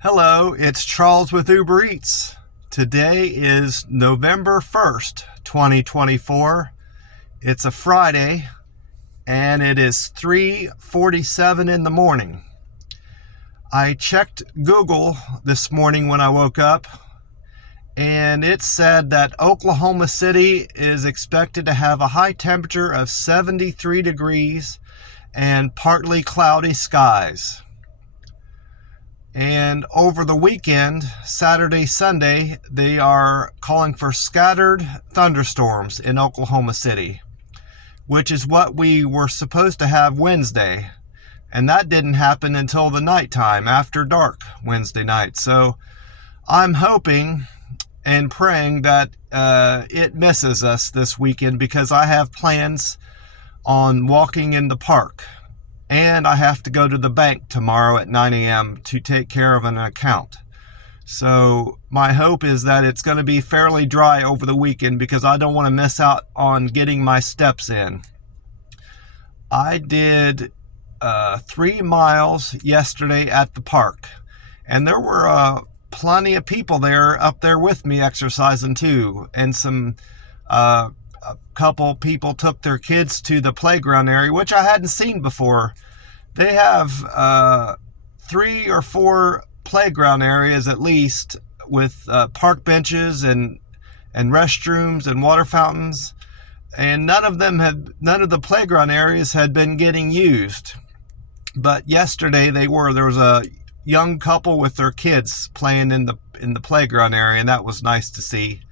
Hello, it's Charles with Uber Eats. Today is November 1st, 2024. It's a Friday and it is 3:47 in the morning. I checked Google this morning when I woke up and it said that Oklahoma City is expected to have a high temperature of 73 degrees and partly cloudy skies. And over the weekend, Saturday, Sunday, they are calling for scattered thunderstorms in Oklahoma City, which is what we were supposed to have Wednesday. And that didn't happen until the nighttime, after dark Wednesday night. So I'm hoping and praying that it misses us this weekend, because I have plans on walking in the park. And I have to go to the bank tomorrow at 9 a.m. to take care of an account. So my hope is that it's going to be fairly dry over the weekend, because I don't want to miss out on getting my steps in. I did 3 miles yesterday at the park, and there were plenty of people up there with me exercising too, and a couple people took their kids to the playground area, which I hadn't seen before. They have 3 or 4 playground areas at least, with park benches and restrooms and water fountains, and none of the playground areas had been getting used. But yesterday there was a young couple with their kids playing in the playground area, and that was nice to see.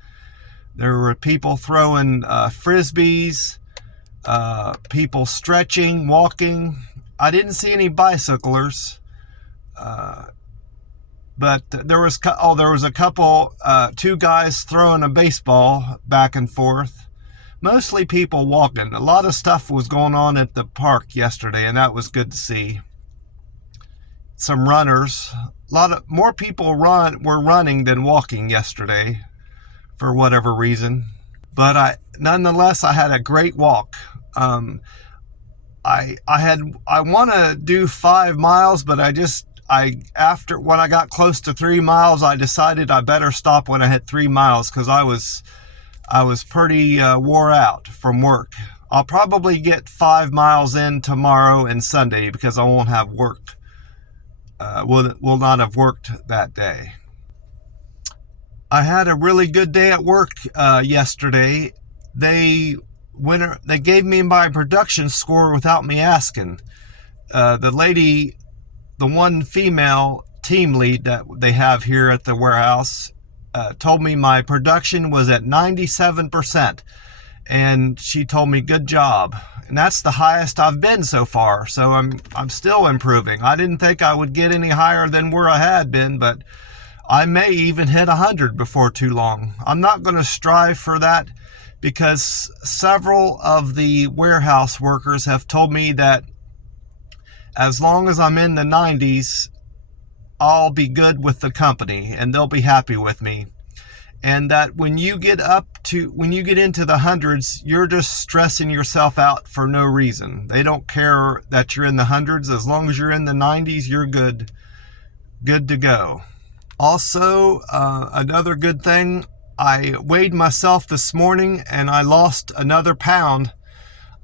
There were people throwing frisbees, people stretching, walking. I didn't see any bicyclers, but there was a couple, 2 guys throwing a baseball back and forth. Mostly people walking. A lot of stuff was going on at the park yesterday, and that was good to see. Some runners. More people were running than walking yesterday, for whatever reason. But nonetheless, I had a great walk. I want to do 5 miles, but when I got close to 3 miles, I decided I better stop when I hit 3 miles, because I was pretty wore out from work. I'll probably get 5 miles in tomorrow and Sunday, because I won't have work. Will not have worked that day. I had a really good day at work yesterday. They gave me my production score without me asking. The one female team lead that they have here at the warehouse, told me my production was at 97%, and she told me good job. And that's the highest I've been so far, so I'm still improving. I didn't think I would get any higher than where I had been, but I may even hit 100 before too long. I'm not going to strive for that, because several of the warehouse workers have told me that as long as I'm in the 90s, I'll be good with the company and they'll be happy with me. And that when you get into the hundreds, you're just stressing yourself out for no reason. They don't care that you're in the hundreds. As long as you're in the 90s, you're good to go. Also, another good thing, I weighed myself this morning and I lost another pound.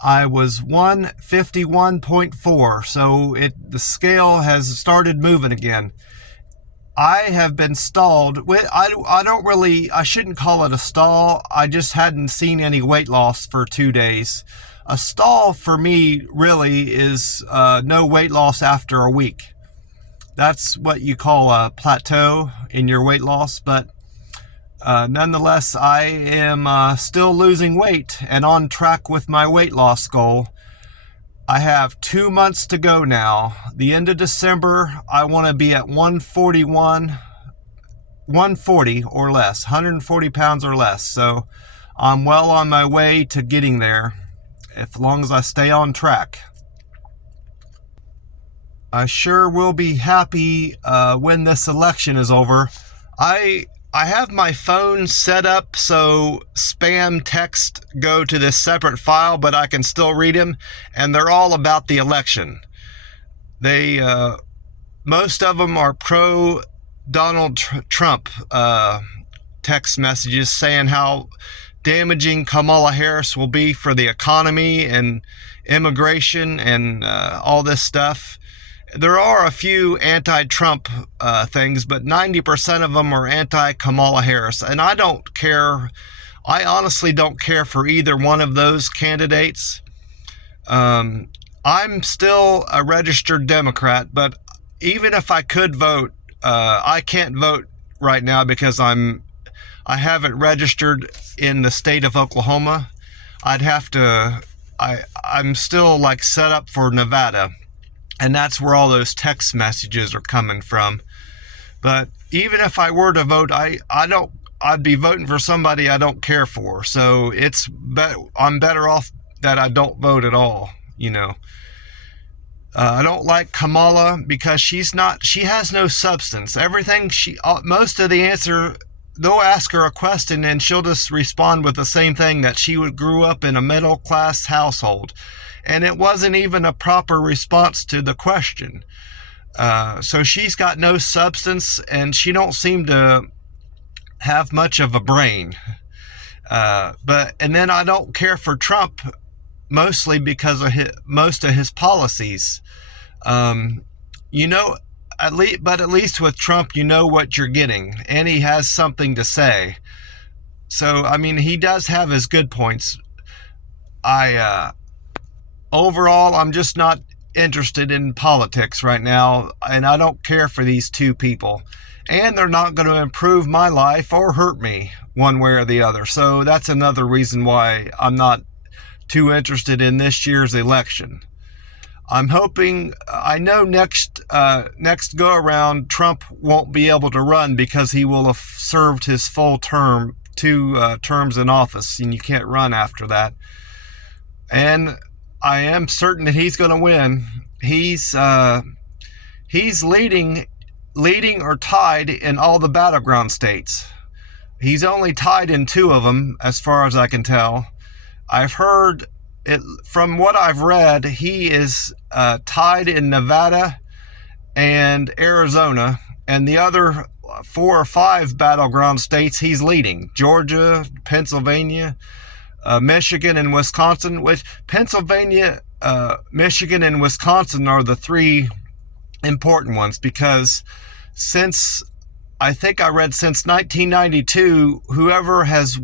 I was 151.4, so the scale has started moving again. I have been stalled. I shouldn't call it a stall. I just hadn't seen any weight loss for 2 days. A stall for me really is no weight loss after a week. That's what you call a plateau in your weight loss, but nonetheless, I am still losing weight and on track with my weight loss goal. I have 2 months to go now. The end of December, I want to be at 140 or less, 140 pounds or less. So I'm well on my way to getting there, as long as I stay on track. I sure will be happy when this election is over. I have my phone set up so spam texts go to this separate file, but I can still read them, and they're all about the election. Most of them are pro Donald Trump text messages saying how damaging Kamala Harris will be for the economy and immigration and all this stuff. There are a few anti-Trump things, but 90% of them are anti-Kamala Harris. And I don't care. I honestly don't care for either one of those candidates. I'm still a registered Democrat, but even if I could vote, I can't vote right now because I haven't registered in the state of Oklahoma. I'd have to. I'm still like set up for Nevada, and that's where all those text messages are coming from. But even if I were to vote, I'd be voting for somebody I don't care for. So I'm better off that I don't vote at all. I don't like Kamala because she has no substance. Most of the answer, they'll ask her a question and she'll just respond with the same thing, that she grew up in a middle class household. And it wasn't even a proper response to the question. So she's got no substance and she don't seem to have much of a brain. And then I don't care for Trump mostly because of most of his policies. At least with Trump, you know what you're getting, and he has something to say. So, he does have his good points. Overall, I'm just not interested in politics right now, and I don't care for these two people. And they're not going to improve my life or hurt me one way or the other. So that's another reason why I'm not too interested in this year's election. I'm hoping, I know next go around, Trump won't be able to run because he will have served his full term, 2 terms in office, and you can't run after that. And I am certain that he's going to win. He's leading or tied in all the battleground states. He's only tied in 2 of them, as far as I can tell. I've heard it from what I've read. He is tied in Nevada and Arizona, and the other 4 or 5 battleground states he's leading: Georgia, Pennsylvania, Michigan, and Wisconsin. Which Pennsylvania, Michigan, and Wisconsin are the 3 important ones, because since 1992, whoever has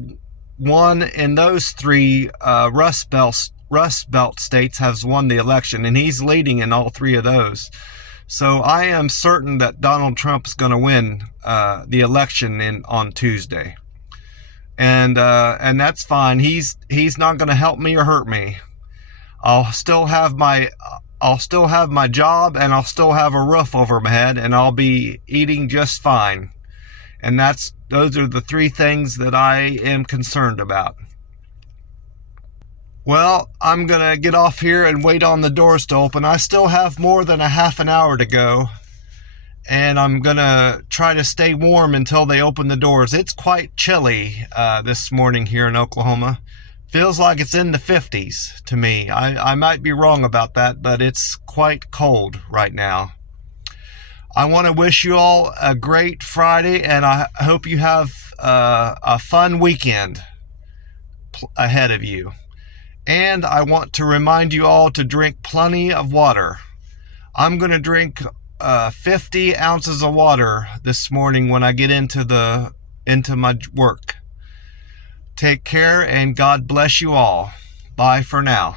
won in those 3 Rust Belt states has won the election, and he's leading in all 3 of those. So I am certain that Donald Trump's going to win the election on Tuesday, and that's fine. He's not going to help me or hurt me. I'll still have my job, and I'll still have a roof over my head, and I'll be eating just fine. And those are the 3 things that I am concerned about. Well, I'm going to get off here and wait on the doors to open. I still have more than a half an hour to go, and I'm going to try to stay warm until they open the doors. It's quite chilly this morning here in Oklahoma. Feels like it's in the 50s to me. I might be wrong about that, but it's quite cold right now. I want to wish you all a great Friday, and I hope you have a fun weekend ahead of you. And I want to remind you all to drink plenty of water. I'm going to drink 50 ounces of water this morning when I get into my work. Take care, and God bless you all. Bye for now.